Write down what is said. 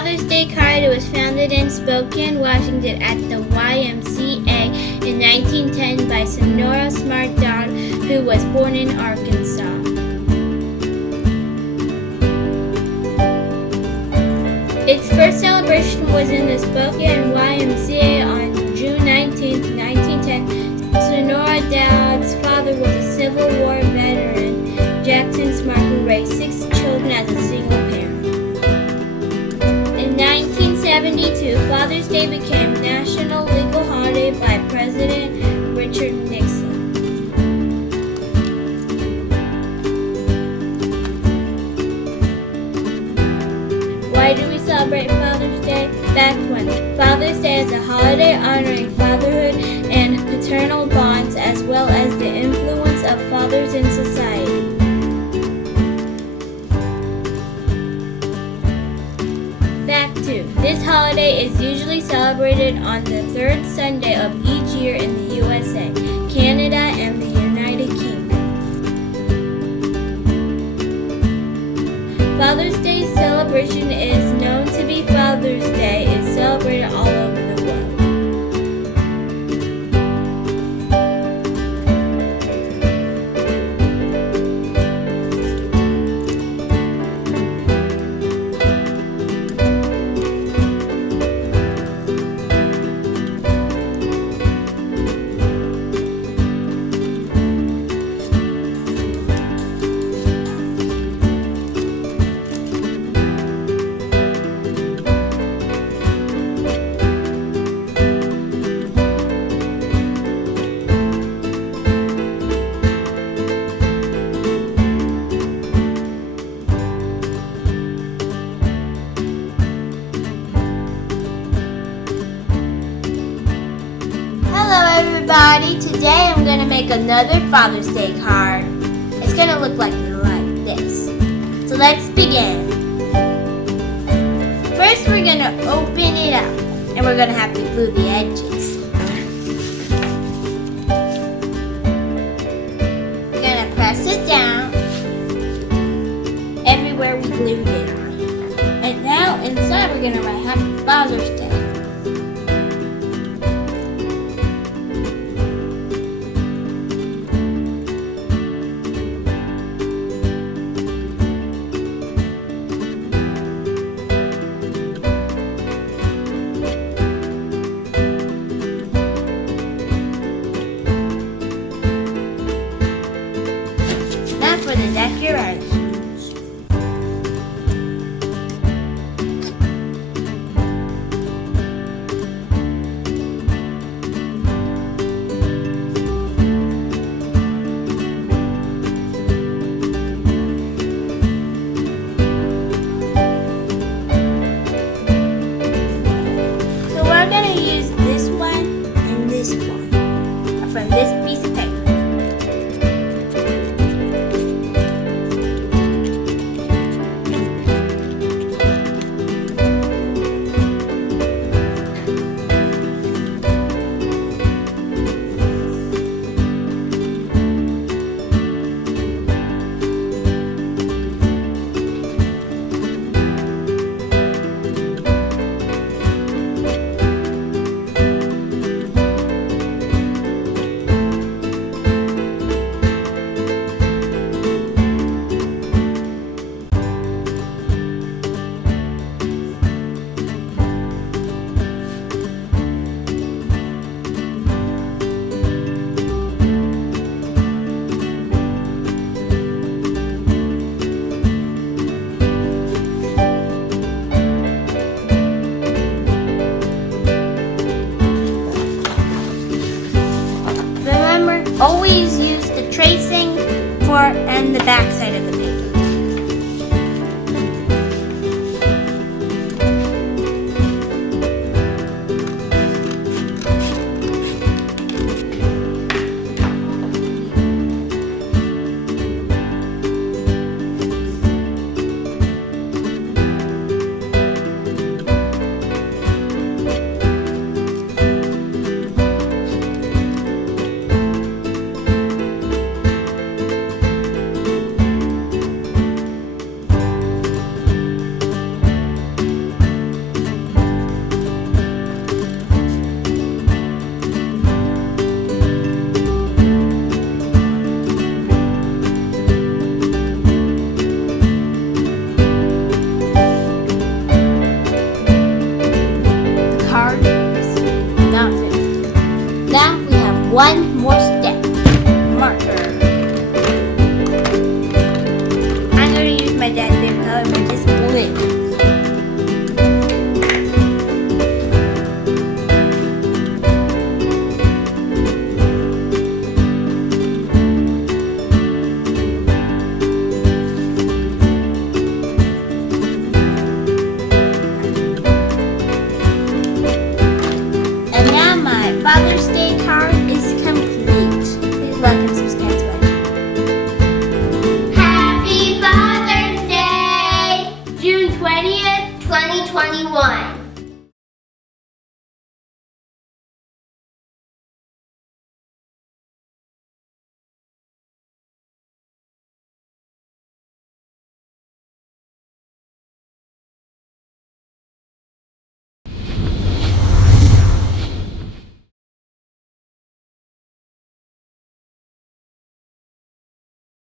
Father's Day card was founded in Spokane, Washington at the YMCA in 1910 by Sonora Smart Dog, who was born in Arkansas. Its first celebration was in the Spokane YMCA on June 19, 1910. Sonora Dog's father was a Civil War veteran, Jackson Smart, who raised 6 children as a single parent. In 1972, Father's Day became national legal holiday by President Richard Nixon. Why do we celebrate Father's Day? Back when Father's Day is a holiday honoring fatherhood and paternal bonds, as well as the influence of fathers in society. Fact 2. This holiday is usually celebrated on the third Sunday of each year in the USA, Canada, and the United Kingdom. Father's Day celebration is known to be Father's Day. It's celebrated all over the world. Hello everybody, today I'm going to make another Father's Day card. It's going to look like this. So let's begin. First we're going to open it up and we're going to have to glue the edges. We're going to press it down everywhere we glued it on. And now inside we're going to write Happy Father's Day. For the decorations. So we're going to use this one and this one from this piece of paper. Always use the tracing and the back side of the paper. marker. I'm going to use my dad's favorite color, which is blue. And now my Father's Day card is complete. Please like and subscribe to my channel. Happy Father's Day, June 20th, 2021.